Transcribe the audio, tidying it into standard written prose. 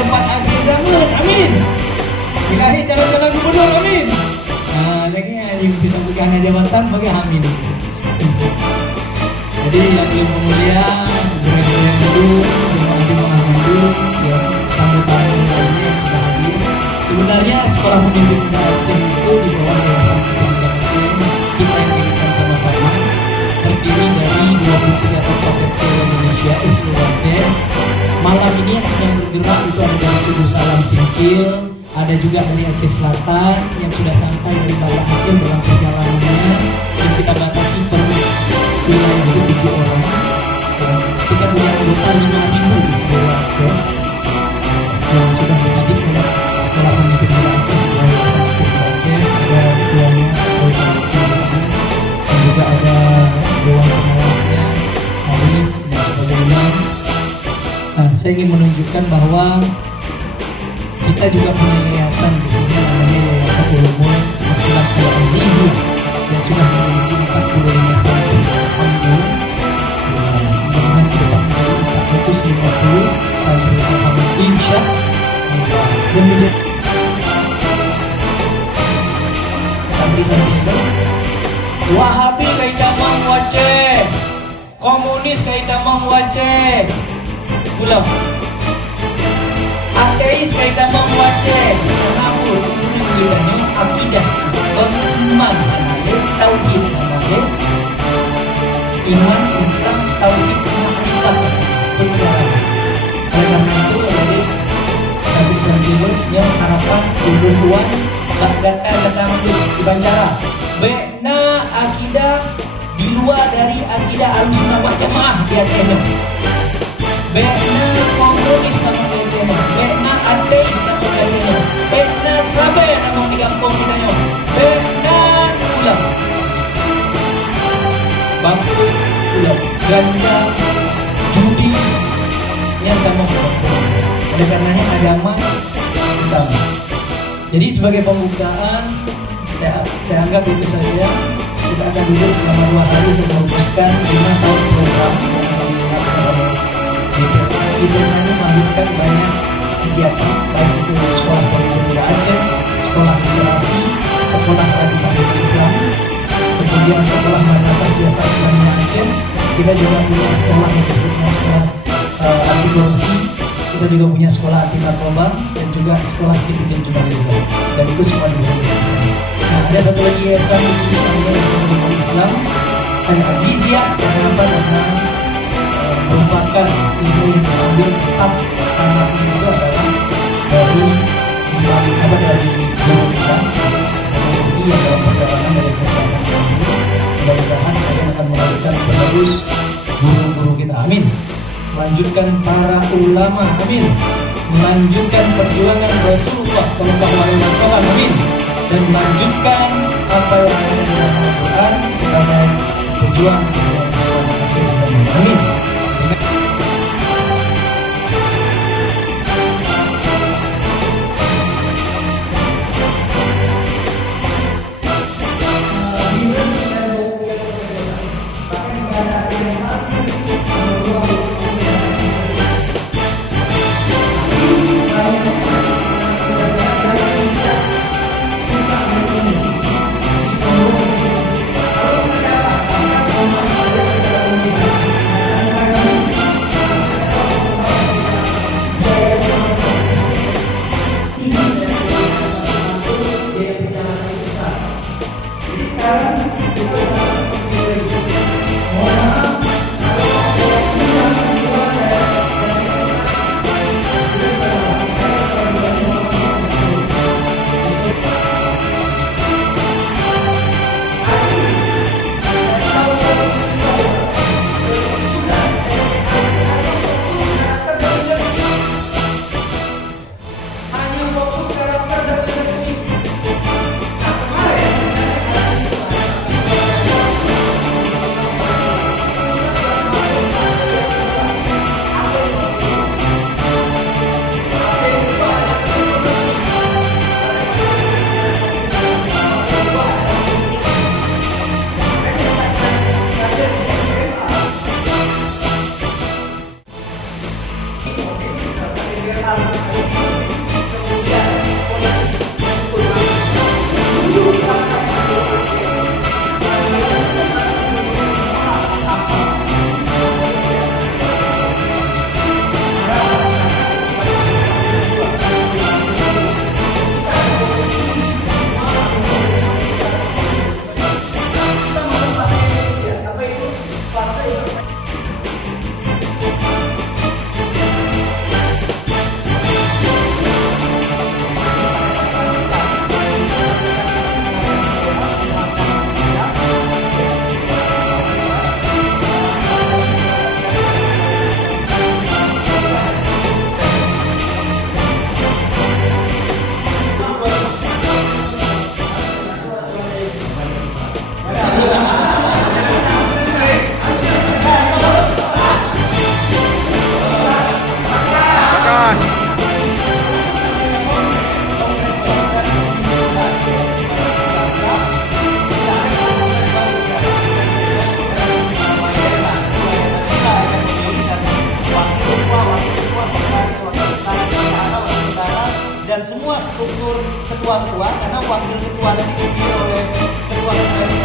Depan akhir zaman, amin. Ilahi jalan-jalan gubernur, amin. Jadi kita berikan jabatan bagi amin. Jadi yang mulia, dengan yang dulu, dengan dulu, ya sambutan lainnya yang sudah hadir. Sebenarnya sekolah pemimpin Aceh itu di bawah Yayasan Pemimpin Aceh kita yang dirikan sama-sama, terdiri dari 23 kabupaten Indonesia seluruh Aceh. Malam ini yang bergerak itu ada dari Suku Salam Singkil, ada juga dari Aceh Selatan yang sudah sampai dari Banda Aceh dalam perjalanannya, yang kita batasi per wilayah itu 7 orang. Kita punya anggota 5.000 di seluruh Aceh yang sudah dididik oleh sekolah pemimpin Aceh di Yayasan Pemimpin Aceh. Ada ketuanya, dan juga ada dewan pengawasnya, Haris dan sebagainya. Saya ingin menunjukkan bahwa kita juga punya yayasan di sini, namanya Yayasan Ulumul Islam Al-Aziziyah yang sudah memiliki 45 santri. Alhamdulillah, dengan ke depan menjadi 450 santri. Alhamdulillah, insya Allah. Dan menjadi santri-santri itu Wahabi kaidamang wace, komunis kaidamang wace, ulang. Ateis kaitan membaca mengambil tujuannya akidah beriman adalah tauhid adalah iman Islam tauhid makrifat berjalan. Oleh karena itu jadi santri-santri yang harapan tujuan data datang dibancara bena akidah di luar dari akidah Ahlussunnah wal Jamaah di Aceh. Bena komunis namun kayaknya, bena ateis namun kayaknya, bena kabe namun di kampung kita nyo, bena ulang, bangku ulang, ganja, judi, yang kamu kampung. Oleh karenanya agama utama. Jadi sebagai pembukaan, saya anggap itu saja. Kita akan duduk selama 2 hari untuk merumuskan 5 tahun program yang kami lakukan. Kita ini melahirkan banyak kegiatan, baik itu sekolah pemimpin Aceh, sekolah literasi, sekolah radikal Islam, kemudian sekolah madrasah siasat Islamiyah Aceh. Kita juga punya sekolah yang disebutnya sekolah anti korupsi, kita juga punya sekolah anti narkoba, dan juga sekolah citizen journalism. Dan itu semua di Indonesia. Nah, ada satu lagi yayasan di sini namanya Yayasan Islam Al-Aziziyah, yang kenapa karena merupakan ilmu yang diambil tetap sama ini itu adalah dari guru kita, teknologi yang dalam perjalanan dari perjalanan ini. Mudah-mudahan kalian akan melahirkan penerus guru-guru kita, amin. Melanjutkan para ulama, amin. Melanjutkan perjuangan Rasulullah SAW, amin. Dan melanjutkan apa yang ada di dalam Al-Quran sebagai pejuang amin. struktur ketua-ketua karena wakil ketua tadi dipilih oleh ketua